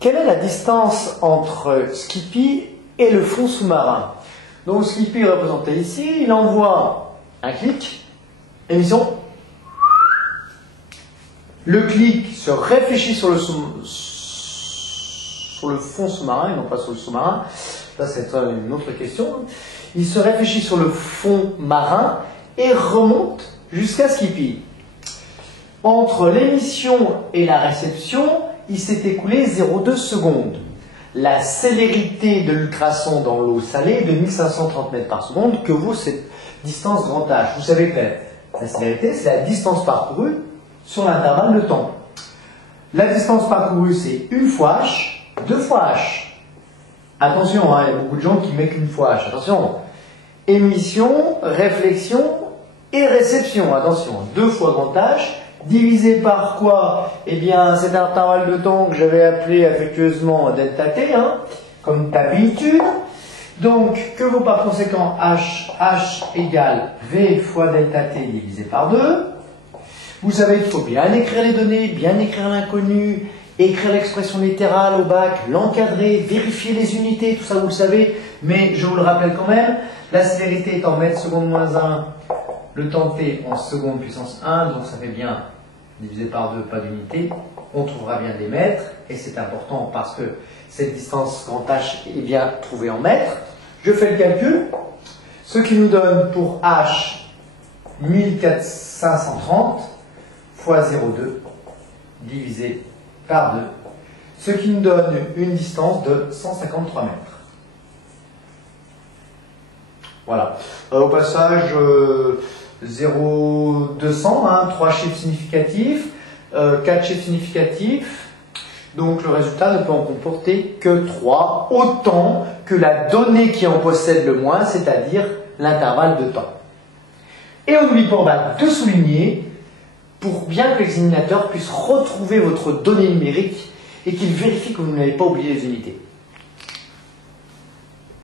Quelle est la distance entre Skippy et le fond sous-marin? Donc Skippy est représenté ici, il envoie un clic, émission. Le clic se réfléchit sur le fond sous-marin et non pas sur le sous-marin. Ça, c'est une autre question. Il se réfléchit sur le fond marin et remonte jusqu'à Skippy. Entre l'émission et la réception, il s'est écoulé 0,2 secondes. La célérité de l'ultrason dans l'eau salée est de 1530 mètres par seconde. Que vaut cette distance grand H? Vous savez que la célérité, c'est la distance parcourue sur l'intervalle de temps. La distance parcourue, c'est 1 fois H, 2 fois H. Attention, il y a beaucoup de gens qui mettent qu'une fois H. Attention. Émission, réflexion et réception. Attention, 2 fois grand H, divisé par quoi? Eh bien, cet intervalle de temps que j'avais appelé affectueusement delta t, comme tablitude. Donc, que vaut par conséquent H? H égale V fois delta t divisé par 2. Vous savez qu'il faut bien écrire les données, bien écrire l'inconnu, écrire l'expression littérale au bac, l'encadrer, vérifier les unités, tout ça vous le savez, mais je vous le rappelle quand même, la célérité est en mètres secondes moins 1, le temps t en secondes puissance 1, donc ça fait bien divisé par 2, pas d'unité, on trouvera bien des mètres, et c'est important parce que cette distance grand H est bien trouvée en mètres. Je fais le calcul, ce qui nous donne pour H 1530 fois 0,2 divisé par 2, ce qui nous donne une distance de 153 mètres. Voilà. Au passage, 0,200, 3 chiffres significatifs, 4 chiffres significatifs, donc le résultat ne peut en comporter que 3, autant que la donnée qui en possède le moins, c'est-à-dire l'intervalle de temps. Et on n'oublie pas de souligner, pour bien que l'examinateur puisse retrouver votre donnée numérique et qu'il vérifie que vous n'avez pas oublié les unités.